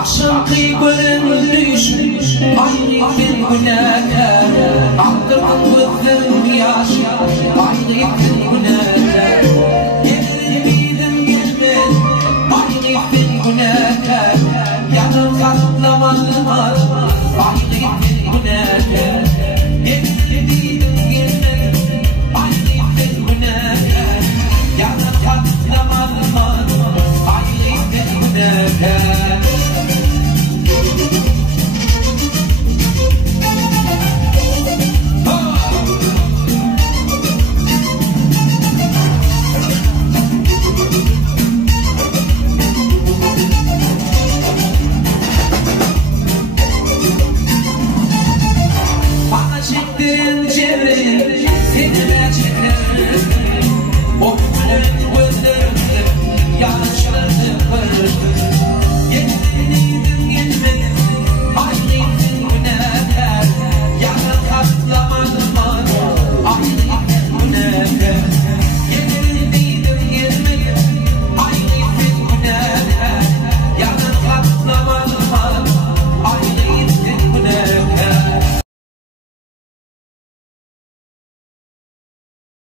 Akşamki görünüş ayrıkın günahı Aklımın gözüm yaş ayrıkın günahı Yedim gelmez ayrıkın günahı Yanım saklamadım ayrıkın günahı Yedim gelmez ayrıkın günahı Yanım saklamadım ayrıkın günahı